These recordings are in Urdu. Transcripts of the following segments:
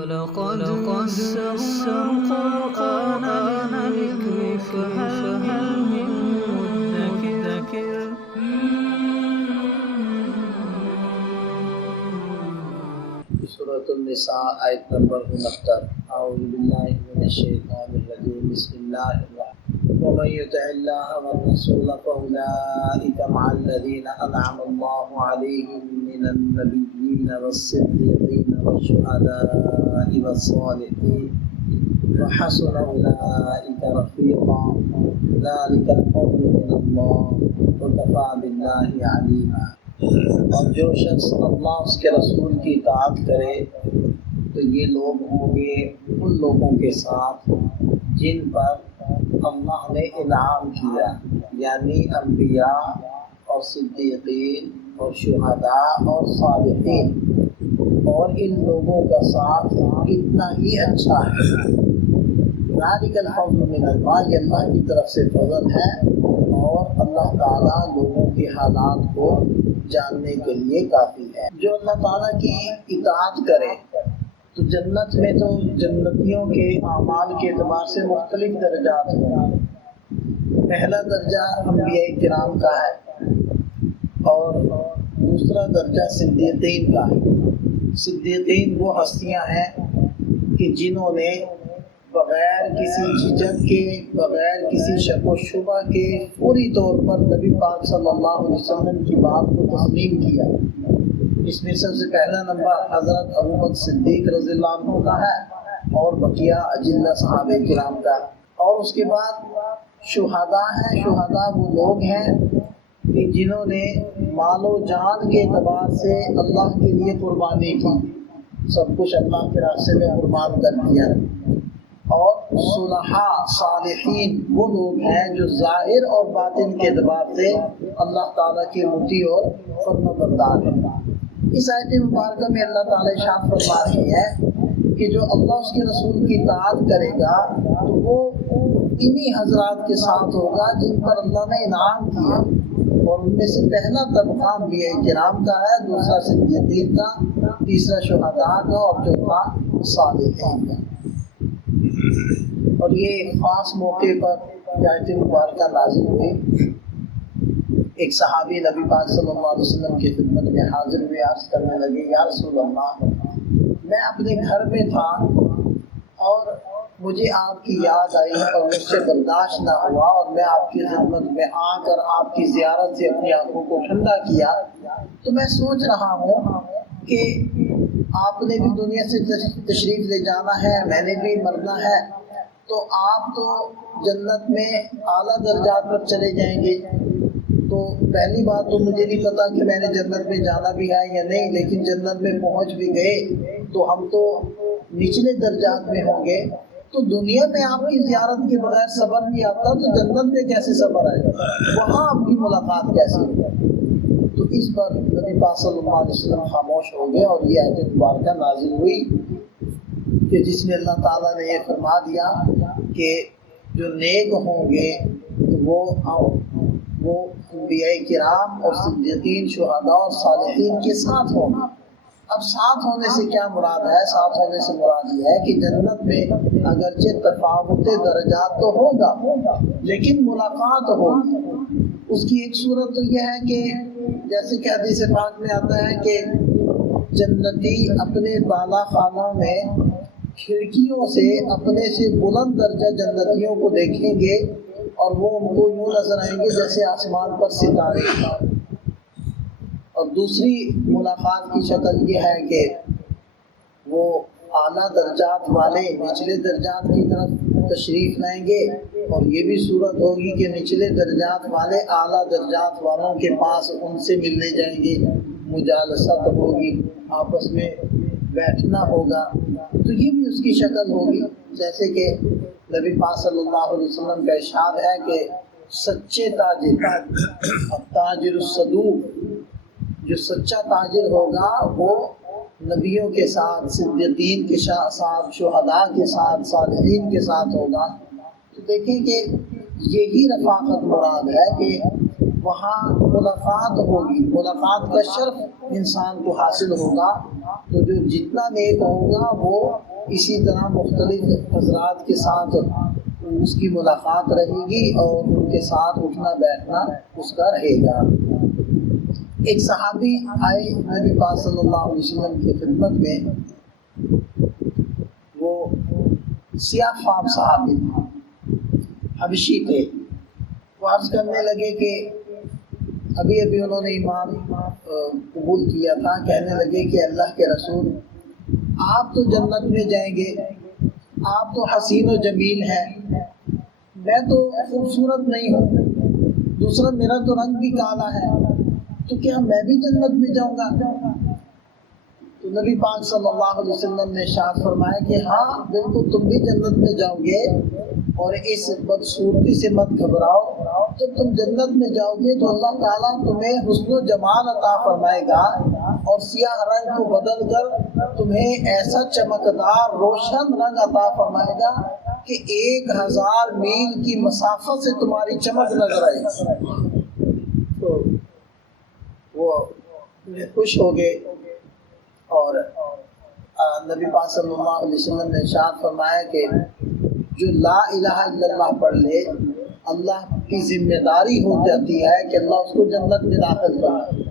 ولقد يسرنا القرآن للذكر فهل من مدكر. سورۃ النساء آیت نمبر 69. اعوذ باللہ من الشیطان الرجیم. بسم اللہ الرحمن الرحیم. ومن يطع الله والرسول فأولئك مع الذين أنعم الله عليهم من النبيين والصديقين والشهداء والصالحين وحسن أولئك رفيقا. ذلك الفضل من الله وكفى بالله عليما. اور جو شخص اللہ اس کے رسول کی اطاعت کرے تو یہ لوگ ہوں گے ان لوگوں کے ساتھ جن پر اللہ نے انعام کیا، یعنی انبیاء اور صدیقین اور شہداء اور صالحین. اور ان لوگوں کا ساتھ کتنا ہی اچھا ہے. ذالک الفضل من اللہ، یہ اللہ کی طرف سے فضل ہے اور اللہ تعالیٰ لوگوں کے حالات کو جاننے کے لیے کافی ہے. جو اللہ تعالیٰ کی اطاعت کرے تو جنت میں تو جنتیوں کے اعمال کے اعتبار سے مختلف درجات ہوں. پہلا درجہ انبیاء کرام کا ہے اور دوسرا درجہ صدیقین کا ہے. صدیقین وہ ہستیاں ہیں کہ جنہوں نے بغیر کسی جھجک کے، بغیر کسی شک و شبہ کے پوری طور پر نبی پاک صلی اللہ علیہ وسلم کی بات کو تسلیم کیا. اس میں سب سے پہلا نمبر حضرت ابوبکر صدیق رضی اللہ عنہ کا ہے اور بقیہ اجلہ صحابہ کرام کا. اور اس کے بعد شہداء ہیں. شہداء وہ لوگ ہیں کہ جنہوں نے مال و جان کے اعتبار سے اللہ کے لیے قربانی کی، سب کچھ اللہ کے راستے میں قربان کر دیا. اور صلحاء صالحین وہ لوگ ہیں جو ظاہر اور باطن کے اعتبار سے اللہ تعالیٰ کے مطیع اور فرمانبردار ہیں. اس آیت مبارکہ میں اللہ تعالیٰ ارشاد فرما رہی ہے کہ جو اللہ اس کے رسول کی اطاعت کرے گا تو وہ انہی حضرات کے ساتھ ہوگا جن پر اللہ نے انعام کیا. اور ان میں سے پہلا طبقہ انبیاء کرام کا ہے، دوسرا صدیقین کا، تیسرا شہداء کا اور چوتھا صالحین کا. اور یہ خاص موقع پر آیت مبارکہ نازل ہوئی. ایک صحابی نبی پاک صلی اللہ علیہ وسلم کی خدمت میں حاضر ہوئے، عرض کرنے لگے یا رسول اللہ، میں اپنے گھر میں تھا اور مجھے آپ کی یاد آئی اور مجھ سے برداشت نہ ہوا اور میں آپ کی خدمت میں آ کر آپ کی زیارت سے اپنی آنکھوں کو ٹھنڈا کیا. تو میں سوچ رہا ہوں کہ آپ نے بھی دنیا سے تشریف لے جانا ہے، میں نے بھی مرنا ہے، تو آپ تو جنت میں اعلیٰ درجات پر چلے جائیں گے. تو پہلی بات تو مجھے نہیں پتا کہ میں نے جنت میں جانا بھی ہے یا نہیں، لیکن جنت میں پہنچ بھی گئے تو ہم تو نچلے درجات میں ہوں گے. تو دنیا میں آپ کی زیارت کے بغیر صبر نہیں آتا، تو جنت میں کیسے صبر آئے گا، وہاں آپ کی ملاقات کیسے ہوگی. تو اس پر نبی پاک صلی اللہ علیہ وسلم خاموش ہو گئے اور یہ آیت مبارکہ نازل ہوئی کہ جس میں اللہ تعالیٰ نے یہ فرما دیا کہ جو نیک ہوں گے تو وہ انبیاء کرام اور صدیقین، شہداء اور صالحین کے ساتھ ہوں گے. اب ساتھ ہونے سے کیا مراد ہے؟ ساتھ ہونے سے مراد یہ ہے کہ جنت میں اگرچہ تفاوت درجات تو ہوگا لیکن ملاقات ہوگی. اس کی ایک صورت تو یہ ہے کہ جیسے کہ حدیث پاک میں آتا ہے کہ جنتی اپنے بالا خانوں میں کھڑکیوں سے اپنے سے بلند درجہ جنتیوں کو دیکھیں گے اور وہ ان کو یوں نظر آئیں گے جیسے آسمان پر ستارے. اور دوسری ملاقات کی شکل یہ ہے کہ وہ اعلیٰ درجات والے نچلے درجات کی طرف تشریف لائیں گے اور یہ بھی صورت ہوگی کہ نچلے درجات والے اعلیٰ درجات والوں کے پاس ان سے ملنے جائیں گے، مجالست ہوگی، آپس میں بیٹھنا ہوگا. تو یہ بھی اس کی شکل ہوگی. جیسے کہ نبی پاک صلی اللہ علیہ وسلم کا ارشاد ہے کہ سچے تاجر، تاجر الصدوق، جو سچا تاجر ہوگا وہ نبیوں کے ساتھ، صدیقین کے ساتھ، شہداء کے ساتھ، صالحین کے ساتھ ہوگا. تو دیکھیں کہ یہی رفاقت مراد ہے کہ وہاں ملاقات ہوگی، ملاقات کا شرف انسان کو حاصل ہوگا، تو جو جتنا نیک ہوگا وہ اسی طرح مختلف حضرات کے ساتھ اس کی ملاقات رہے گی اور ان کے ساتھ اٹھنا بیٹھنا اس کا رہے گا۔ ایک صحابی آئے نبی پاک صلی اللہ علیہ وسلم کی خدمت میں، وہ سیاہ فام صحابی تھے، حبشی تھے۔ وہ عرض کرنے لگے کہ ابھی انہوں نے ایمان قبول کیا تھا، کہنے لگے کہ اللہ کے رسول آپ تو جنت میں جائیں گے، آپ تو حسین و جمیل ہیں، میں تو خوبصورت نہیں ہوں، دوسرا میرا تو رنگ بھی کالا ہے، تو کیا میں بھی جنت میں جاؤں گا؟ تو نبی پاک صلی اللہ علیہ وسلم نے ارشاد فرمایا کہ ہاں بالکل تم بھی جنت میں جاؤ گے، اور اس بدصورتی سے مت گھبراؤ، جب تم جنت میں جاؤ گے تو اللہ تعالیٰ تمہیں حسن و جمال عطا فرمائے گا اور سیاہ رنگ کو بدل کر تمہیں ایسا چمکدار روشن رنگ عطا فرمائے گا کہ 1000 میل کی مسافت سے تمہاری چمک نظر آئے گی۔ تو وہ خوش ہو گئے، اور نبی پاک صلی اللہ علیہ وسلم نے ارشاد فرمایا کہ جو لا الہ الا اللہ پڑھ لے، اللہ کی ذمہ داری ہو جاتی ہے کہ اللہ اس کو جنت میں داخل کرے،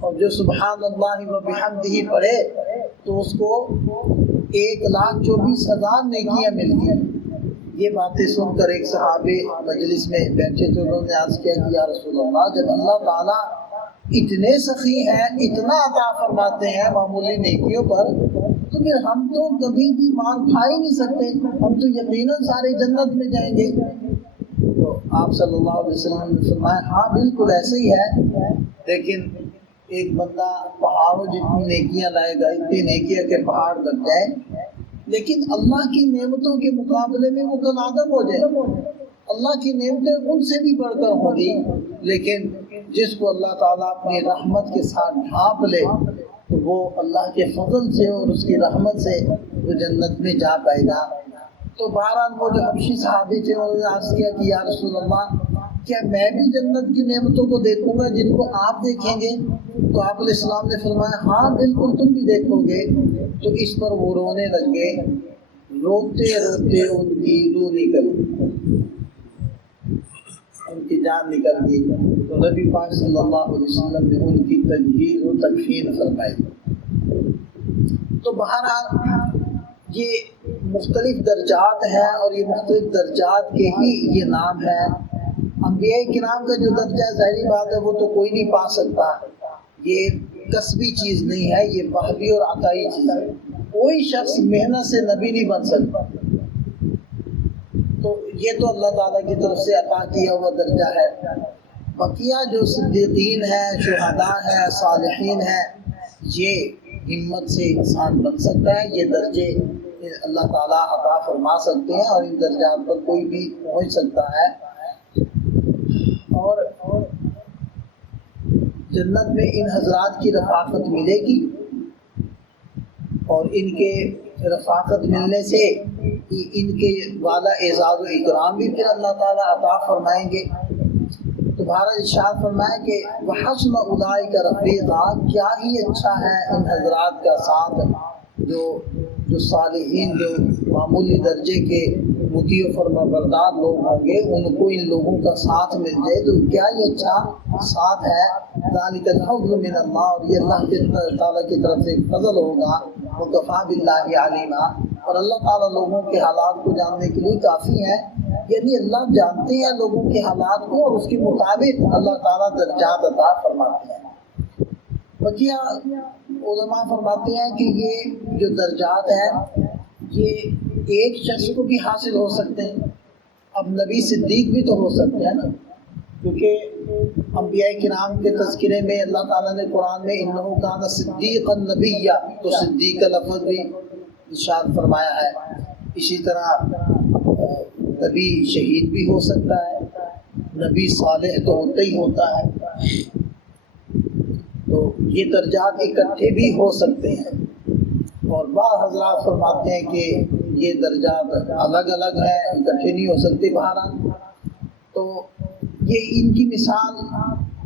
اور جو سبحان اللہ و بحمدہ پڑھے تو اس کو 1,24,000 نیکیاں ملتی ہیں۔ یہ باتیں سن کر ایک صحابی مجلس میں بیٹھے تو انہوں نے عرض کیا کہ یا رسول اللہ، جب اللہ تعالیٰ اتنے سخی ہیں، اتنا عطا فرماتے ہیں معمولی نیکیوں پر، تو پھر ہم تو کبھی بھی مار کھا ہی نہیں سکتے، ہم تو یقیناً سارے جنت میں جائیں گے۔ تو آپ صلی اللہ علیہ وسلم نے فرمایا ہاں بالکل ایسے ہی ہے، لیکن ایک بندہ پہاڑوں جتنی نیکیاں لائے گا، اتنی نیکیاں کہ پہاڑ لگ جائے، لیکن اللہ کی نعمتوں کے مقابلے میں وہ کل آدم ہو جائے۔ اللہ کی نعمتیں ان سے بھی بڑھ کر ہوں گی، لیکن جس کو اللہ تعالیٰ اپنی رحمت کے ساتھ ڈھانپ لے تو وہ اللہ کے فضل سے اور اس کی رحمت سے وہ جنت میں جا پائے گا۔ تو بہرحال وہ جو حبشی صحابی تھے انہوں نے عرض کیا کہ یا رسول اللہ، کیا میں بھی جنت کی نعمتوں کو دیکھوں گا جن کو آپ دیکھیں گے؟ تو آپ علیہ السلام نے فرمایا ہاں بالکل تم بھی دیکھو گے۔ تو اس پر وہ رونے لگے، روتے روتے ان کی روح نکل گئی، ان کی جان نکل گئی۔ تو نبی پاک صلی اللہ علیہ وسلم نے ان کی تجہیز و تکفین فرمائی۔ تو بہرحال یہ مختلف درجات ہیں، اور یہ مختلف درجات کے ہی یہ نام ہے۔ انبیاء کرام کا جو درجہ ظاہری بات ہے وہ تو کوئی نہیں پا سکتا، یہ کسبی چیز نہیں ہے، یہ وحبی اور عطائی چیز ہے۔ کوئی شخص محنت سے نبی نہیں بن سکتا، تو یہ تو اللہ تعالیٰ کی طرف سے عطا کیا ہوا درجہ ہے۔ بقیہ جو صدیقین ہیں، شہداء ہیں، صالحین ہیں، یہ ہمت سے انسان بن سکتا ہے، یہ درجے اللہ تعالیٰ عطا فرما سکتے ہیں، اور ان درجات پر کوئی بھی پہنچ سکتا ہے۔ اور جنت میں ان حضرات کی رفاقت ملے گی، اور ان کے رفاقت ملنے سے ان کے والا اعزاز و اکرام بھی پھر اللہ تعالیٰ عطا فرمائیں گے۔ تو بہرحال ارشاد فرمائے کہ وحسن اولئک رفیقا، کیا ہی اچھا ہے ان حضرات کا ساتھ، جو صالحین، جو معمولی درجے کے مطیع و فرما بردار لوگ ہوں گے، ان کو ان لوگوں کا ساتھ مل جائے تو کیا یہ اچھا ساتھ ہے۔ ذالک الفضل من اللہ، اور یہ اللہ تعالیٰ کی طرف سے ایک فضل ہوگا۔ وکفیٰ باللہ علیما، اور اللہ تعالیٰ لوگوں کے حالات کو جاننے کے لیے کافی ہے، یعنی اللہ جانتے ہیں لوگوں کے حالات کو، اور اس کے مطابق اللہ تعالیٰ درجات عطا فرماتے ہیں۔ بقیہ علماء فرماتے ہیں کہ یہ جو درجات ہیں یہ ایک شخص کو بھی حاصل ہو سکتے ہیں۔ اب نبی صدیق بھی تو ہو سکتے ہیں نا، کیونکہ انبیاء کرام کے تذکرے میں اللہ تعالیٰ نے قرآن میں انہ کان صدیقا نبیا، تو صدیق کا لفظ بھی ارشاد فرمایا ہے۔ اسی طرح نبی شہید بھی ہو سکتا ہے، نبی صالح تو ہوتا ہی ہوتا ہے، تو یہ درجات اکٹھے بھی ہو سکتے ہیں۔ اور بعض حضرات فرماتے ہیں کہ یہ درجات الگ الگ ہیں، اکٹھے نہیں ہو سکتے۔ بہرحال تو یہ ان کی مثال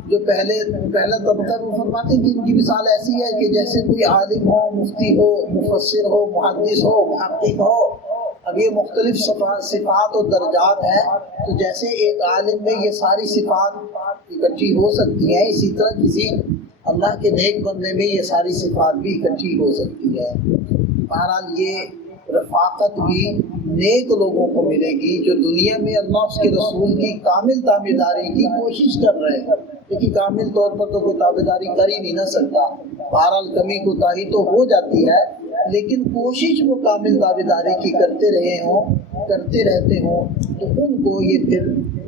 جو پہلا طبقہ وہ فرماتے ہیں کہ ان کی مثال ایسی ہے کہ جیسے کوئی عالم ہو، مفتی ہو، مفسر ہو، محدث ہو، محقق ہو. اب یہ مختلف صفات اور درجات ہیں، تو جیسے ایک عالم میں یہ ساری صفات اکٹھی ہو سکتی ہیں، اسی طرح کسی اللہ کے نیک بندے میں یہ ساری صفات بھی اکٹھی ہو سکتی ہے. بہرحال یہ رفاقت بھی نیک لوگوں کو ملے گی جو دنیا میں اللہ اس کے رسول کی کامل تابعداری کی کوشش کر رہے ہیں، لیکن کامل طور پر تو کوئی تابعداری کر ہی نہیں نہ سکتا. بہرحال کمی کوتاہی تو ہو جاتی ہے، لیکن کوشش وہ کامل تابعداری کی کرتے رہتے ہوں تو ان کو یہ پھر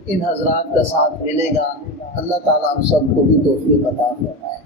ان حضرات کا ساتھ ملے گا. اللہ تعالیٰ ہم سب کو بھی توفیق عطا فرمائے.